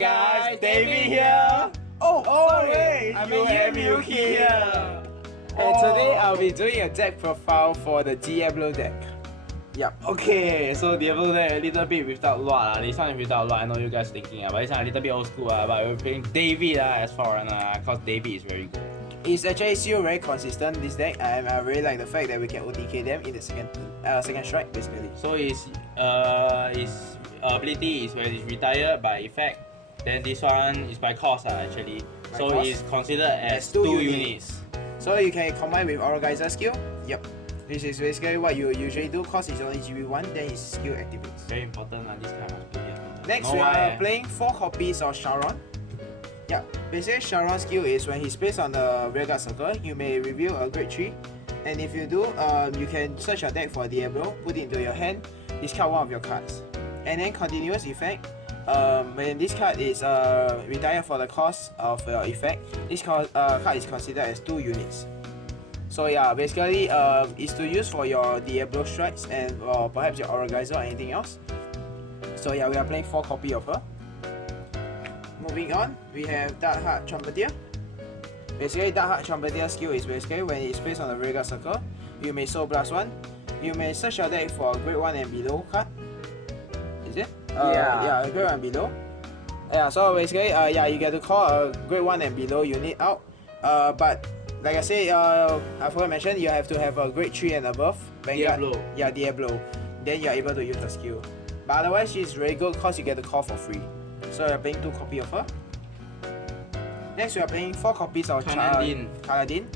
Guys, David here. Sorry, I'm UMyuuki here. And today I'll be doing a deck profile for the Diablo deck. Yep. Okay, so Diablo deck a little bit without lot. This one is without lot. I know you guys thinking, but this one a little bit old school. But we're playing David as foreigner because David is very good. It's actually still very consistent, this deck. I really like the fact that we can OTK them in the second strike basically. So his ability is when it's retired by effect. Then this one is by cost actually. So cost? It's considered as 2 units. So you can combine with Aura Geyser skill. Yep. This is basically what you usually do. Cost is only GB1, then his skill activates. Very important this kind of play. Next we are playing 4 copies of Sharon. Yeah, basically Sharon's skill is when he's placed on the rearguard circle, you may reveal a grade 3. And if you do, you can search your deck for Diablo, put it into your hand, discard one of your cards. And then continuous effect, when this card is retired for the cost of your effect, this card is considered as 2 units. So yeah, basically it's to use for your Diablo strikes and perhaps your Aura Geyser or anything else. So yeah, we are playing 4 copies of her. Moving on, we have Dark Heart Trumpeter. Basically, Dark Heart Trumpeter skill is basically when it's placed on the rearguard circle, you may Soul Blast 1. You may search your deck for a grade 1 and below card. Is it? Yeah, grade 1 and below. Yeah, so basically, you get to call a grade 1 and below unit out. But like I say, I forgot to mention, you have to have a grade 3 and above. Vanguard. Diablo. Yeah, Diablo. Then you're able to use the skill. But otherwise, she's really good because you get to call for free. So we are playing 2 copies of her. Next we are playing 4 copies of Paladin. Paladin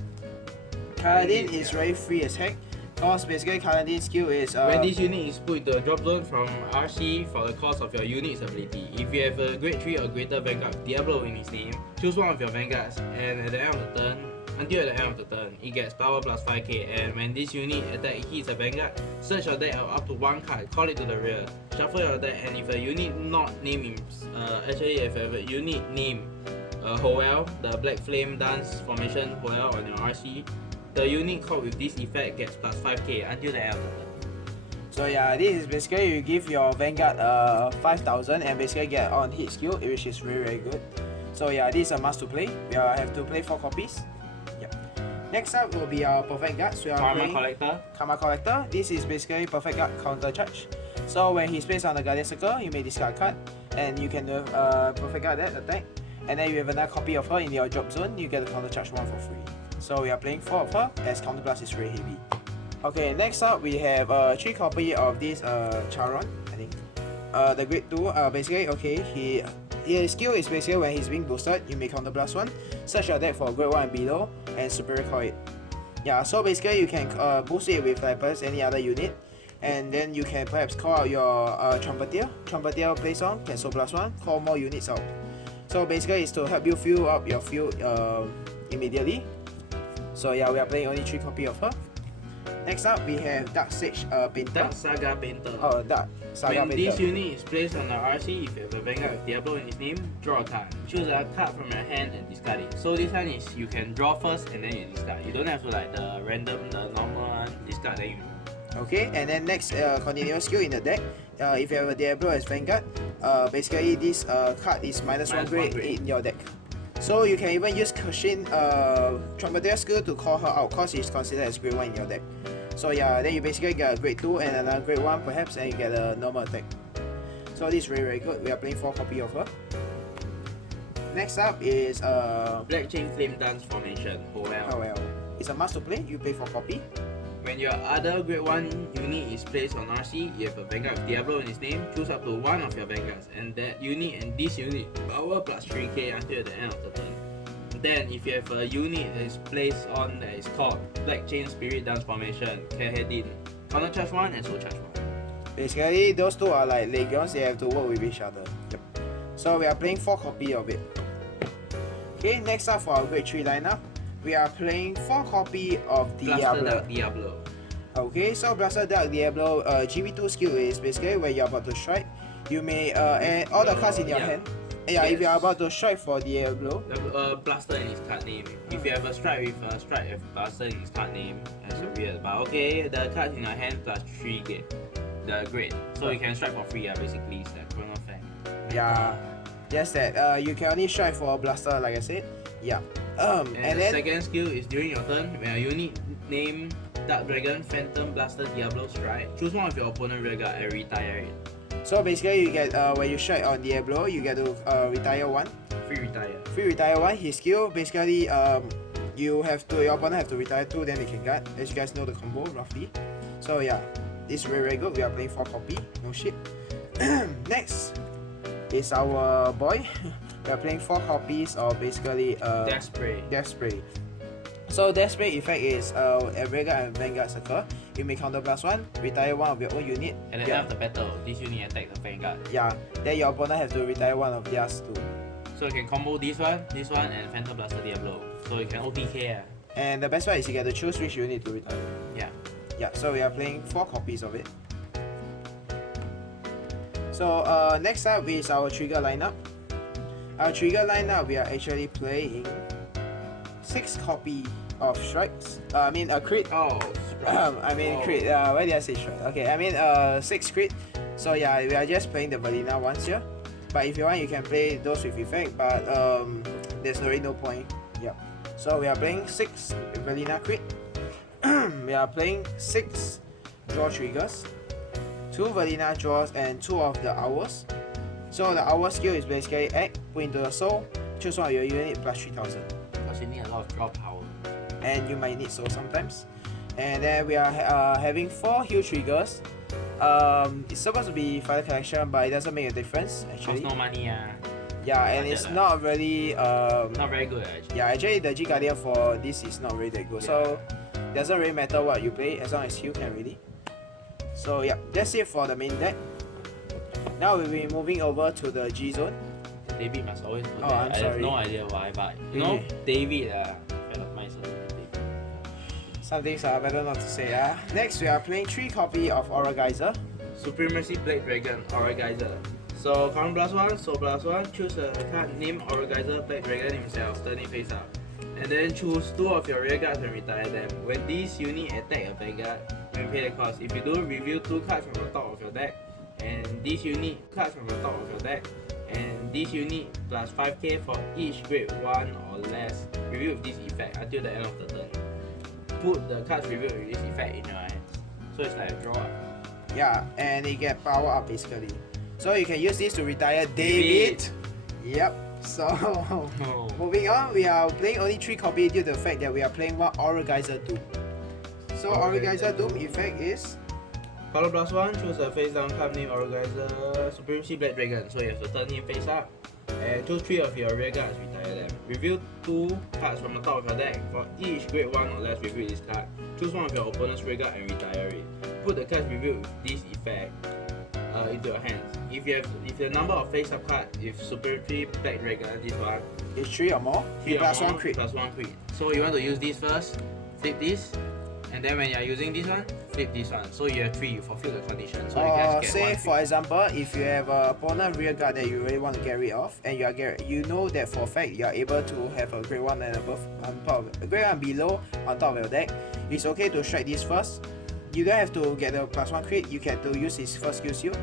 is very free as heck. Because basically Paladin's skill is when this unit is put into a drop zone from RC for the cost of your unit's ability. If you have a grade 3 or greater Vanguard Diablo in his name, choose one of your Vanguards, and at the end of the turn, until at the end of the turn, it gets power plus 5k, and when this unit attack hits a Vanguard, search your deck up to 1 card, call it to the rear, shuffle your deck, and if a unit not named if a unit named Hoel, the Black Flame Dance Formation Hoel on your RC, the unit called with this effect gets plus 5k until the end of the turn. So yeah, this is basically you give your Vanguard 5000 and basically get on hit skill, which is very good. So yeah, this is a must to play. We have to play 4 copies. Next up will be our Perfect Guards. We are Karma Collector. This is basically Perfect Guard counter charge. So when he's placed on the Guardian Circle, you may discard a card, and you can Perfect Guard that attack. And then you have another copy of her in your drop zone, you get to counter charge 1 for free. So we are playing 4 of her, as counter blast is very heavy. Okay, next up we have 3 copies of this Charon, I think. The grade 2, basically, okay, his skill is basically when he's being boosted, you may counter blast 1, search your deck for grade 1 and below, and superior call it. Yeah, so basically you can boost it with like perhaps any other unit, and then you can perhaps call out your Trumpeter place on, can Soul Blast 1, call more units out. So basically it's to help you fill up your field immediately. So yeah, we are playing only 3 copies of her. Next up we have Dark Sage Painter. Dark Saga Painter. Oh, Dark Saga when Painter. This unit is placed on the RC, if you have a Vanguard with Diablo in its name, draw a card. Choose a card from your hand and discard it. So this one is you can draw first and then you discard. You don't have to like the random, the normal one, discard then you. Okay, and then next continuous skill in the deck. If you have a Diablo as Vanguard, basically this card is -1 grade in your deck. So you can even use Kashin Trumpeter skill to call her out because it's considered as grade 1 in your deck. So yeah, then you basically get a grade 2 and another grade 1 perhaps, and you get a normal attack. So this is very good. We are playing 4 copies of her. Next up is Black Chain Flame Dance Formation. Well. It's a must to play. You pay for copy. When your other grade 1 unit is placed on RC, you have a Vanguard with Diablo in its name, choose up to 1 of your Vanguards, and that unit and this unit power plus 3k until the end of the turn. Then if you have a unit that is placed on that is called Black Chain Spirit Dance Formation, can head in counter charge 1 and soul charge 1. Basically those 2 are like legions, they have to work with each other. Yep. So we are playing 4 copies of it. Okay, next up for our grade 3 lineup, we are playing 4 copies of Diablo. Okay, so Blaster Dark Diablo GB2 skill is basically when you're about to strike, you may add all the cards in your hand. Yeah, yes. If you are about to strike for Diablo. Blaster in his card name. If you have a strike with a strike with Blaster in his card name, that's weird. But okay, the cards in your hand plus 3 get the grade. So you can strike for free, basically. It's like Chrono Fang. Yeah. Just that you can only strike for a blaster, like I said. Yeah. And the then second skill is during your turn, when a unit named Dark Dragon, Phantom Blaster, Diablo strike, choose one of your opponent rear guard and retire it. so basically you get when you strike on Diablo, you get to retire one. Free retire. Free retire one. His skill basically your opponent have to retire two, then they can guard. As you guys know the combo roughly. So yeah, this is very good. We are playing 4 copy. No shit. Next is our boy. We are playing 4 copies of basically Death Spray. Death Spray. So Death Spray effect is at rear guard and Vanguard circle. You may counter +1, retire one of your own unit. At the end of the battle, this unit attack the Vanguard. Yeah. Then your opponent has to retire one of theirs too. So you can combo this one, and Phantom Blaster Diablo. So you can OTK. And the best part is you get to choose which unit to retire. Yeah. Yeah, so we are playing 4 copies of it. So next up is our trigger lineup. Our trigger lineup, we are actually playing 6 copy of strikes. I mean a crit. Oh, Crit. Why did I say strike? Okay, I mean 6 crit. So yeah, we are just playing the vanilla ones here. But if you want, you can play those with effect. But there's really no point. Yeah. So we are playing 6 vanilla crit. We are playing 6 draw triggers, 2 vanilla draws, and 2 of the hours. So the hour skill is basically act, put into the soul, choose one of your unit plus 3000. Because you need a lot of draw power. And you might need soul sometimes. And then we are having 4 heal triggers. It's supposed to be Fighter Collection, but it doesn't make a difference actually. There's no money. Yeah, and it's not really not very good actually. yeah, actually the G Guardian for this is not really that good. So it doesn't really matter what you play as long as you can really. So yeah, that's it for the main deck. Now we'll be moving over to the G zone. David must always put Oh, that. I'm I have sorry. no idea why, but you know, Really? David, friend of mine, so David. Some things are better not to say. Next we are playing 3 copy of Aura Geyser. Supremacy Blade Dragon, Aura Geyser. So count +1, so +1, choose a card named Aura Geyser Blade Dragon himself, turn it face up. And then choose 2 of your rear guards and retire them. When this unit attack a Vanguard, you may pay the cost. If you do, reveal 2 cards from the top of your deck. And this unit cards from the top of your deck. And this unit plus 5k for each grade 1 or less. Review with this effect until the end of the turn. Put the cards revealed with this effect in your hands. So it's like a draw. Yeah, and it get power up basically. So you can use this to retire David. Yep. So moving on, we are playing only 3 copy due to the fact that we are playing 1 Aura Geyser Doom. So Aura Geyser Doom effect is Color +1, choose a face down card named Aura Geyser Supremacy Blade Dragon. So you have to turn him face up. And choose 3 of your rear guards, retire them. Reveal 2 cards from the top of your deck. For each grade 1 or less, reveal this card. Choose one of your opponent's rear guard and retire it. Put the cards revealed with this effect into your hands. If the number of face up cards, if Supremacy Blade Dragon, this one, is 3 or more. 3 plus or 1 more, crit. plus 1 crit. So you want to use this first, flip this, and then when you are using this one, flip this one. So you have 3, you fulfill the condition. So you guys get Say 1 for example, if you have an opponent rear guard that you really want to get rid of, and you know that for a fact you are able to have a grade 1 and above on top of grade 1 below on top of your deck, it's okay to strike this first. You don't have to get the plus 1 crit, you get to use his first skill shield.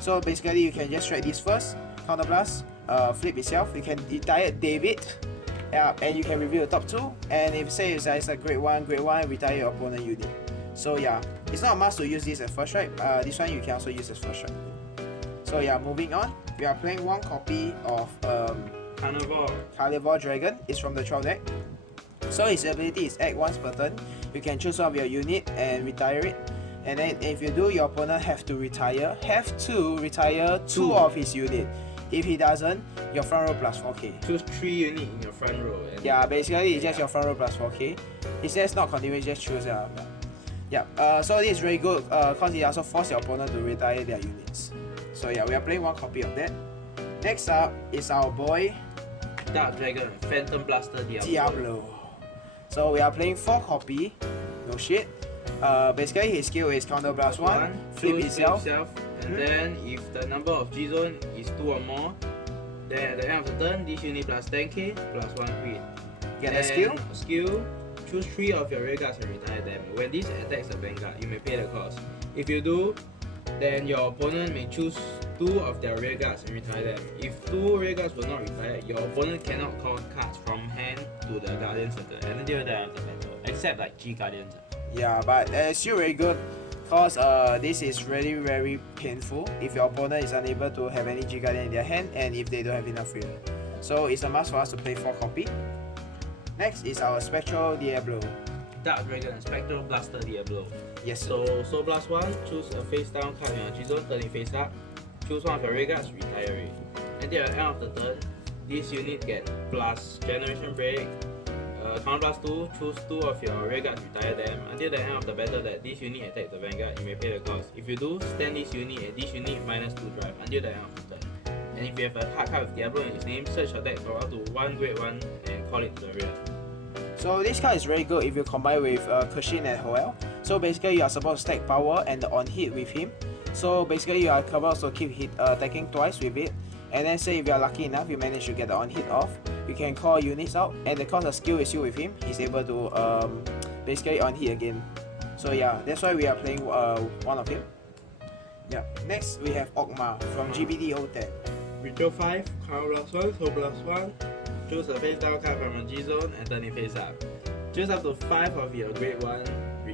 So basically you can just strike this first, counter blast, flip itself, you can retire David, and you can reveal the top 2, and if say it's a grade 1, retire your opponent unit. So yeah, it's not a must to use this as first strike, this one you can also use as first strike. So yeah, moving on, we are playing 1 copy of Carnivore Dragon. It's from the trial deck. So his ability is act once per turn. You can choose one of your unit and retire it. And then if you do, your opponent have to retire 2 of his unit. If he doesn't, your front row plus 4k. Choose 3 units in your front row. And Yeah, basically it's just your front row plus 4k. It says not continuous, just choose yeah. So this is very good because it also forces your opponent to retire their units. So yeah, we are playing 1 copy of that. Next up is our boy Dark Dragon, Phantom Blaster Diablo. So we are playing 4 copy. No shit. Basically his skill is counter blast 1, flip itself. And then if the number of G zone is 2 or more, then at the end of the turn, this unit plus 10k plus 1 crit. Get a skill. Choose 3 of your rear guards and retire them. When this attacks the Vanguard, you may pay the cost. If you do, then your opponent may choose 2 of their rear guards and retire them. If 2 rear guards were not retired, your opponent cannot call cards from hand to the Guardian Circle and until the end of the battle, except like G Guardians. Yeah, but it's still very good because this is really very painful if your opponent is unable to have any G Guardian in their hand and if they don't have enough fuel. So it's a must for us to play 4 copy. Next is our Spectral Diablo. Dark Dragon, Spectral Blaster Diablo. Yes, sir. So Soul Blast 1, choose a face down card in your G-Zone, turn it face up. Choose one of your rear guards, retire it. Until the end of the turn, this unit get plus Generation Break. Counter Blast 2, choose 2 of your rear guards, retire them. Until the end of the battle that this unit attacks the Vanguard, you may pay the cost. If you do, stand this unit and this unit minus 2 drive until the end of the turn. And if you have a hard card with Diablo in its name, search your deck for up to 1 grade 1 and call it to the rear. So this card is very good if you combine with Kashin and Hoel. So basically you are supposed to stack power and the on hit with him. So basically you are supposed to keep attacking twice with it. And then say if you are lucky enough you manage to get the on hit off, you can call units out and because the skill is still with him, he's able to basically on hit again. So yeah, that's why we are playing one of him. Yeah. Next we have Ogma from GBD 010. Withdraw 5, Counter Blast 1, Soul Blast 1. Choose a face down card from a G-Zone and turn it face up. Choose up to 5 of your grade 1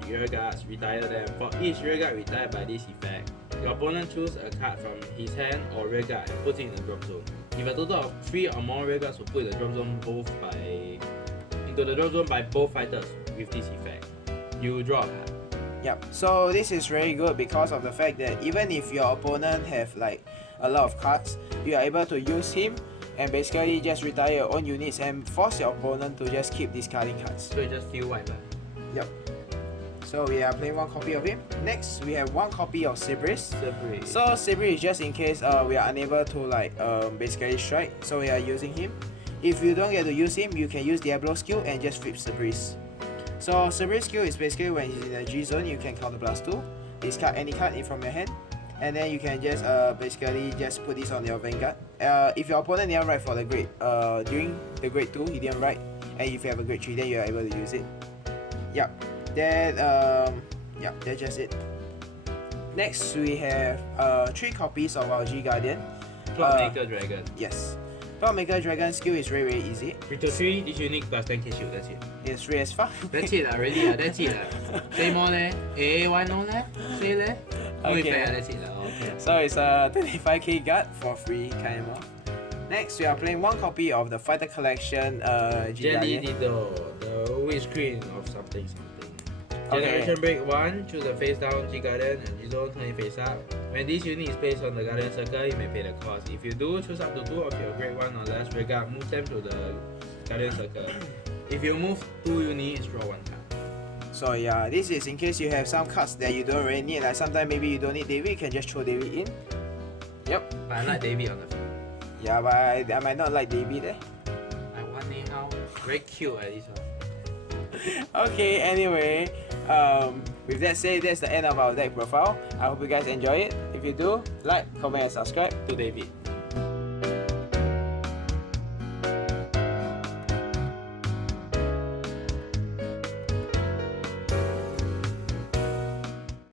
rear guards, retire them. For each rear guard retired by this effect, your opponent choose a card from his hand or rear guard and puts it in the drop zone. If a total of 3 or more rear guards will put in the drop zone into the drop zone by both fighters with this effect, you draw a card. Yep, so this is very good because of the fact that even if your opponent have like a lot of cards, you are able to use him and basically just retire your own units and force your opponent to just keep discarding cards. So you just feel wipe. Yep. So we are playing 1 copy of him. Next we have 1 copy of Sibris. So Sibris is just in case we are unable to like basically strike, so we are using him. If you don't get to use him, you can use Diablo skill and just flip Sibris. So Sibris skill is basically when he's in the G zone, you can counter blast 2, discard any card in from your hand, and then you can just basically just put this on your Vanguard. If your opponent didn't write for the grade during the grade 2, he didn't write, and if you have a grade 3, then you are able to use it. Yep. Then yeah, that's just it. Next we have 3 copies of our G Guardian. Plotmaker Dragon. Yes. Plotmaker Dragon skill is very easy. 3 to 3, this unique plus 10k shield, that's it. It's free as fuck. That's it really that's it Say more leh? Why no leh? Say leh? Okay. That's it okay. So it's a 25k guard for free kind of. Next we are playing 1 copy of the Fighter Collection G Jelly Guardian. Dido, the wish queen of something. Okay. Generation Break 1, choose a face down G Guardian and G-Zone, turn it face up. When this unit is placed on the Guardian Circle, you may pay the cost. If you do, choose up to 2 of your grade 1 or less rear guard, move them to the Guardian Circle. If you move 2 units, draw 1 card. So yeah, this is in case you have some cards that you don't really need. Like sometimes maybe you don't need David, you can just throw David in. Yep. But I like David on the field. Yeah, but I might not like David eh. I want how very cute at this one. Okay, anyway, with that said, that's the end of our deck profile. I hope you guys enjoy it. If you do, like, comment and subscribe. To David.